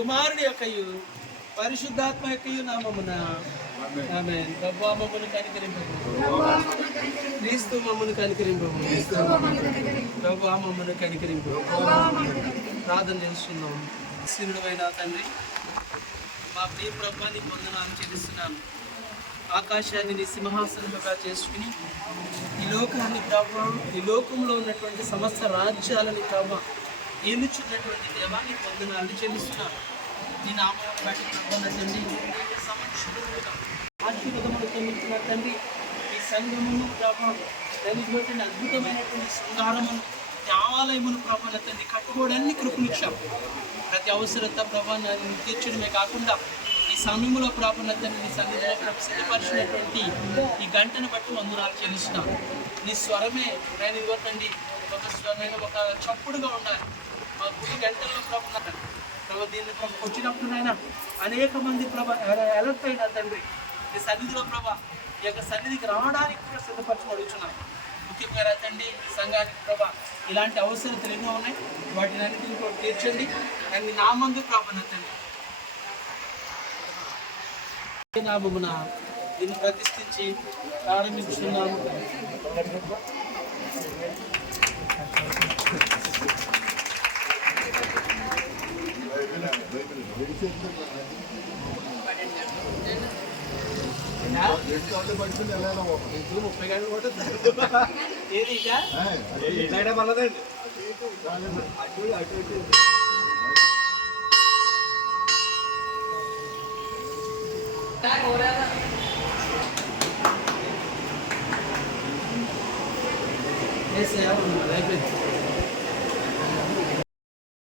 కుమారుని యొక్కయు పరిశుద్ధాత్మ యొక్కయు నామమున ఆమేన్. ప్రభువా మమ్మల్ని కనికరింపము. క్రీస్తు మమ్మల్ని కనికరింపము. ప్రభువా మమ్మల్ని కనికరింపము. ప్రార్థన చేస్తున్నాం. శిరుడైన తండ్రి, మా ప్రియ ప్రభువా నీకు వందనాలు చెల్లిస్తున్నాను. ఆకాశాన్ని నీ సింహాసనముగా చేసుకుని ఈ లోకాన్ని ప్రభావ, ఈ లోకంలో ఉన్నటువంటి సమస్త రాజ్యాలని ప్రభావ ఏలుచున్నటువంటి దేవాన్ని వందనాలు చెల్లిస్తున్నాను. నీ నామాన్ని బట్టి ప్రభావ తండ్రి సమక్షముగా ఆశీర్వాదములు పొందుతున్న తండ్రి, ఈ సంఘమును ప్రభావం దానికి బట్టి అద్భుతమైనటువంటి శృంగారమును దేవాలయమును ప్రభావ తండ్రి కట్టుకోవడాన్ని కృపనిచ్చాము. ప్రతి అవసరత ప్రభావాన్ని తీర్చడమే కాకుండా ఈ సమయంలో ప్రాపణ తండ్రి నీ సన్నిధిలో సిద్ధపరిచినటువంటి ఈ గంటను బట్టి వందనాలు చెల్లిస్తున్నాను. నీ స్వరమే నేను ఇవ్వతండి ఒక చప్పుడుగా ఉండాలి మా గుడి గంటల్లో ప్రభావ దీన్ని వచ్చినప్పుడైనా అనేక మంది ప్రభా అలర్ట్ అయినా తండ్రి నీ సన్నిధిలో ప్రభా ఈ యొక్క సన్నిధికి రావడానికి కూడా సిద్ధపరచు అడుగుతున్నాను. ముఖ్యంగా తండ్రి సంఘానికి ప్రభా ఇలాంటి అవసరతలు ఎన్నో ఉన్నాయి, వాటిని అన్నింటిని కూడా తీర్చండి. అండ్ నా మందు ప్రభా తండ్రి నామమున దీన్ని ప్రతిష్ఠించి ప్రారంభించున్నాము. ఏది పర్లేదండి. అయిపోయింది.